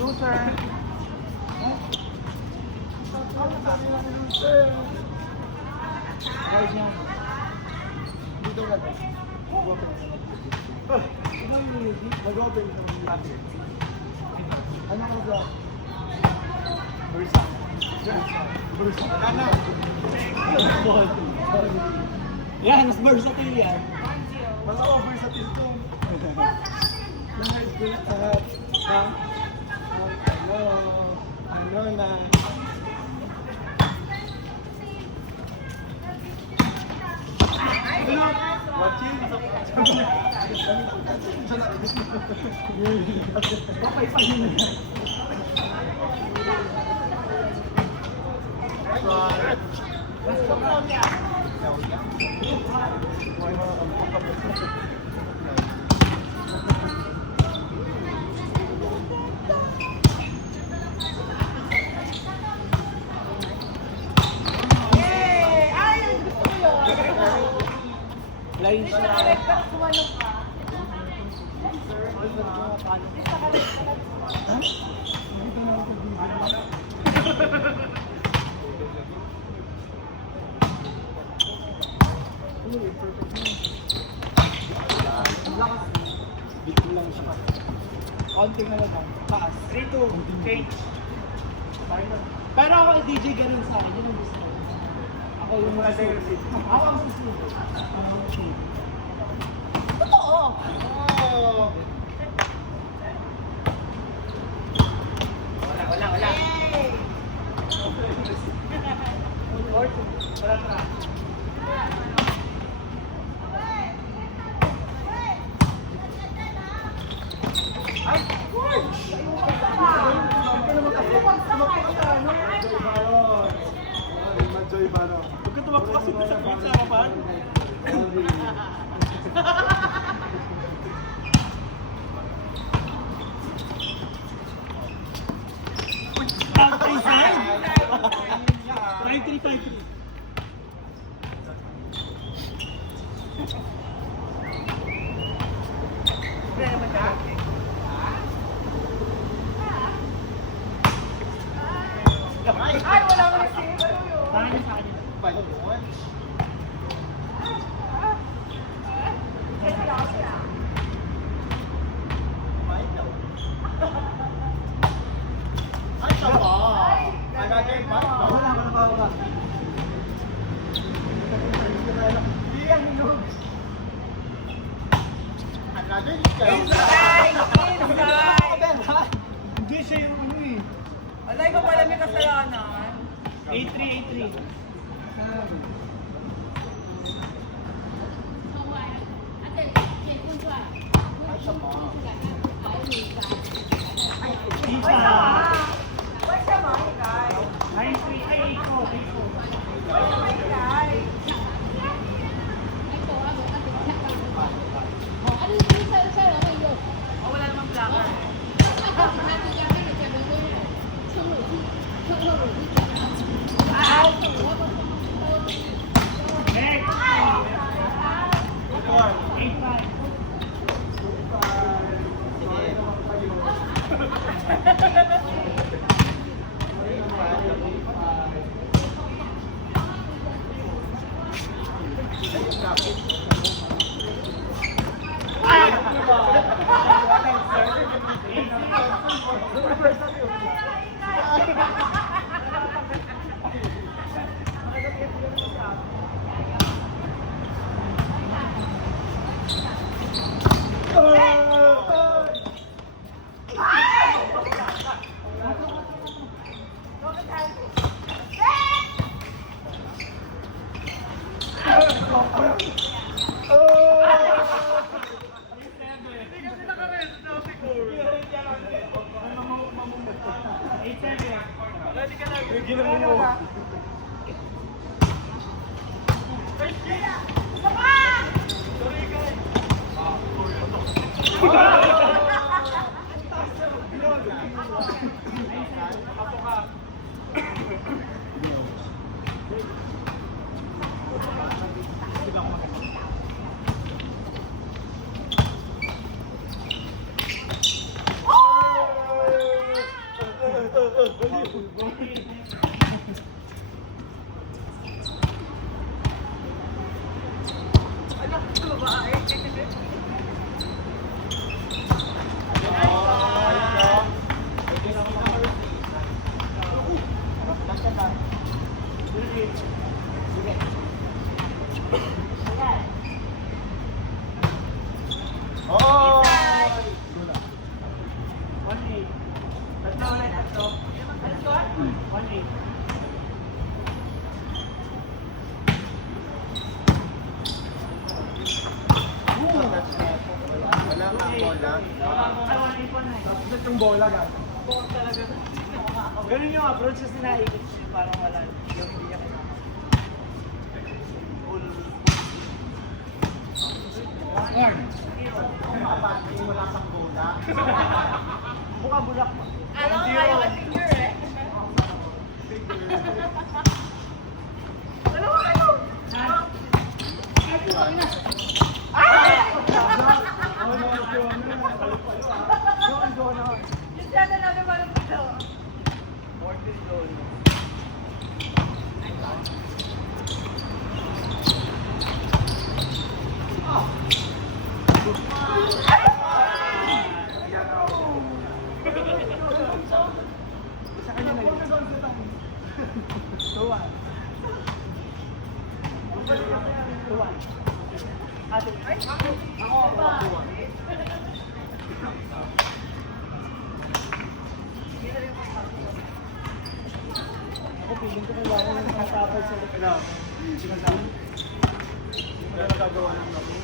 Loser. Guys yan. Dito na. Mag-open sa mga natin. Ano ka ba? Bursa. Bursa. Ano? Yan, mas versatile yan. Mas versatile to. Nice, good lahat. Ha? Ano na? Watching. Okay, fine na. Lain siya. Konting na lang. Taas. 3-2. Change. Pero ako ang DJ ganun sa akin. Yun ang gusto ko. Ako yung mula sa ako ang susunod. Totoo! Wala. Huwag ka tumakbo kasi sa pizza harapan. Try 3-5-3. Ay, wala mo receive. Hindi siya yung ano eh. Alay ko pala may kasalanan. 8-3. Where's your money, guys? 9-3. Ay, 8-4. Where's your money, guys? Oh, wala namang vlogger. Next. 8-5. bola. Tapos yung bola ka. Ganun yung approach kasi naikot siya. Parang wala. Yung hindi niya kailangan. Arn. Mapapagin mo lang sa bola. Mukha bulak mo. Alam ko kayo ka finger eh. Ano ba kayo? Yung siya na namin parang ito. Sa kanya na yun. Tuwan. Tuwan. Ate, ay, ako ba? Tuwan. Ako, piling ko kailangan na nakatapal sa likod. Sinasabi. Wala na gagawa ng labi.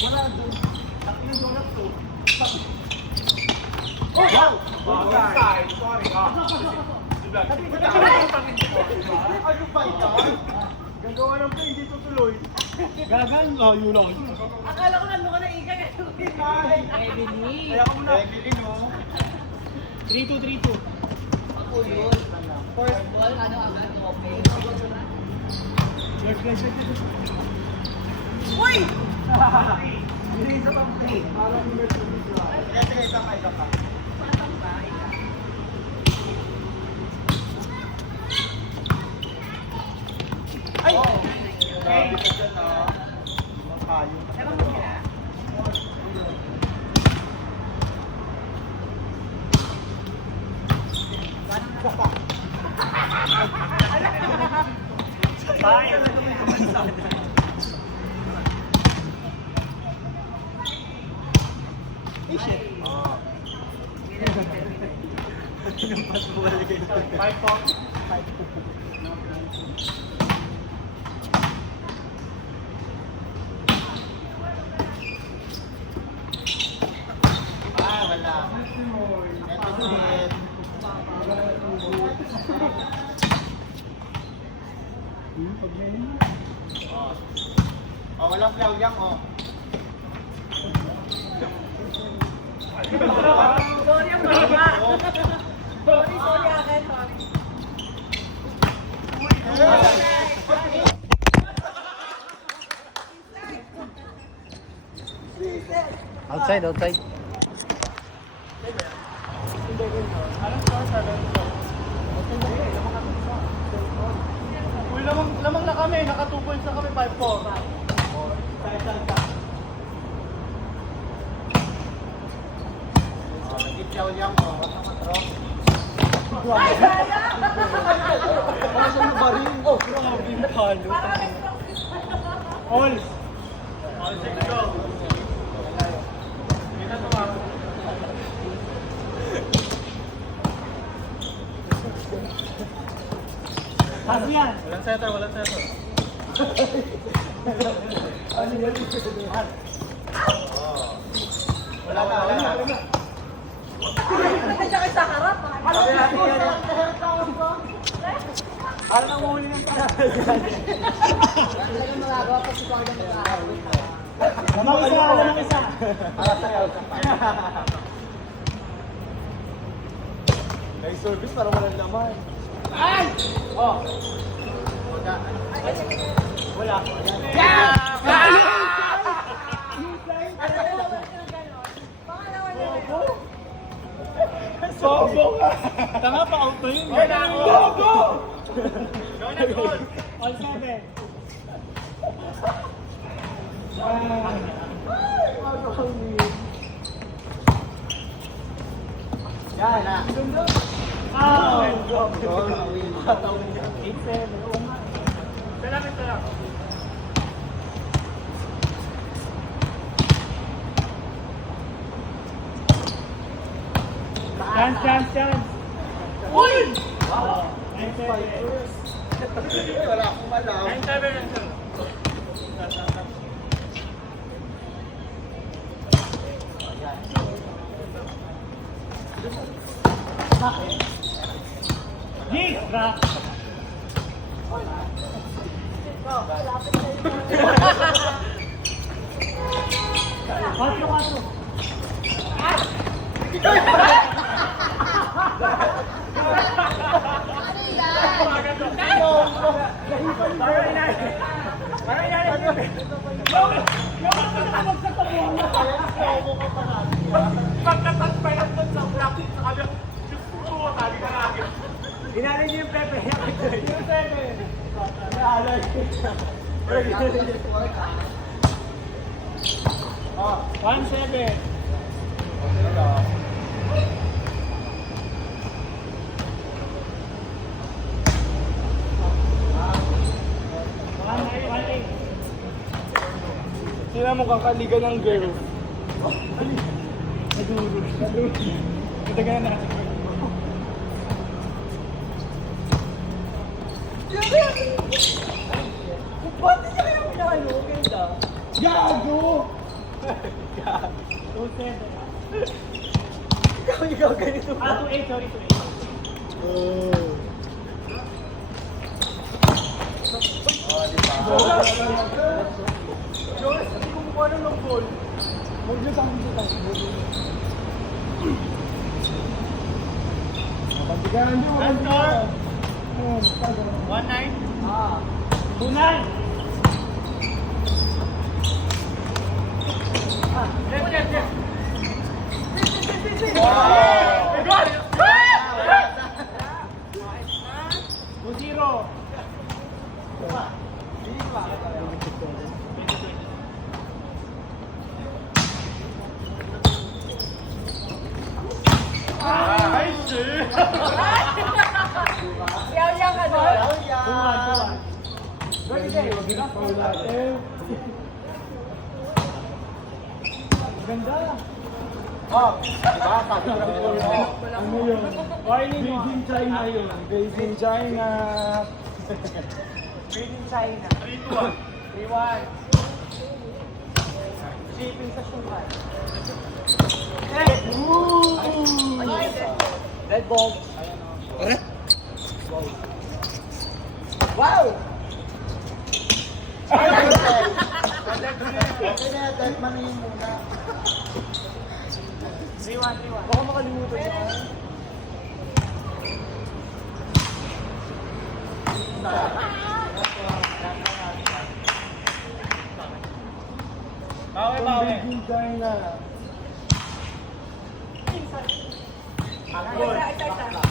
Wala doon. Tatlong donut to. Sorry. Ano ba ito? Gagawa ng play, hindi tutuloy. Gagan? Oh, yun lang. Akala ko nandun ka na ika kayo. Ebony. Kaya ko muna. Evelyn, oh. 3-2, 3-2. Ako yun. First ball, ano agad? Okay. George Glenn, Uy! Hindi isa pang play. Parang yung Mercedes drive. Sige, isa ka. Patang ba? Ika. Ay! Grabe ka dyan, ah. Makayo. Ewan mo sila. Bayan na Ay, shit. Tinampas mo wala kayo. 5 points. Wala. Ito din. Pag may Oh, walang flow yan, oh. Sorry ang mama. Sorry akin, sorry. Outside. Anong score? 7-4. Uy, lamang na kami. Naka 2 points na kami. 5-4. Sa. Nag-flow yan, oh. Wala ka matrok. Ay, sayang! Saan mo ba rin? Oh, grabe yung halo. All. All set to go. Hindi na tumama. Pass yan. Walang setter. Ano yan? Wala na. Nandiyan kayo sa harap. Parang nanguhuli ng panahon yan. Talagang magagawa pa si Pagod ng Lamang isa. Para sa'yo. May service para walang laman. Ay! Oh. Wala. Bobo ka! Tanga pa out na yun. Bobo! All 7. Yan na. Oh! 8-7. Salamat. Chance. Uy! Wow. 9-7. Wala akong alam. 9-7 lang sir. Yee! Rock! Quatro. Inalay niyo yung Pepe. Yung Pepe. Inalay. 1-7. Sila mo kang kaliga ng girl. Naduro. Ito ka na. Ba't niya kayo pinalo? Ganda. Gago! 2-7. Ikaw ganito. 2-8, sorry, 2-8. Jones, hindi ko mukha ng long ball. Huwag niyo sa akin dito. Mabandigan niyo. 1-9. 2-9. Yes. Good! 2-0. Yaw ka doon. Ganda. Oh, diba? Sabi ko lang po. Ano yun? Made in China yun. Made in China. Made in China. 3-1. Shipping sa Shuman. Red ball. Wow! Okay na, dahil maningin muna. 3-1. Baka makalimutan niya. Bawi. Isa. Good. Isa.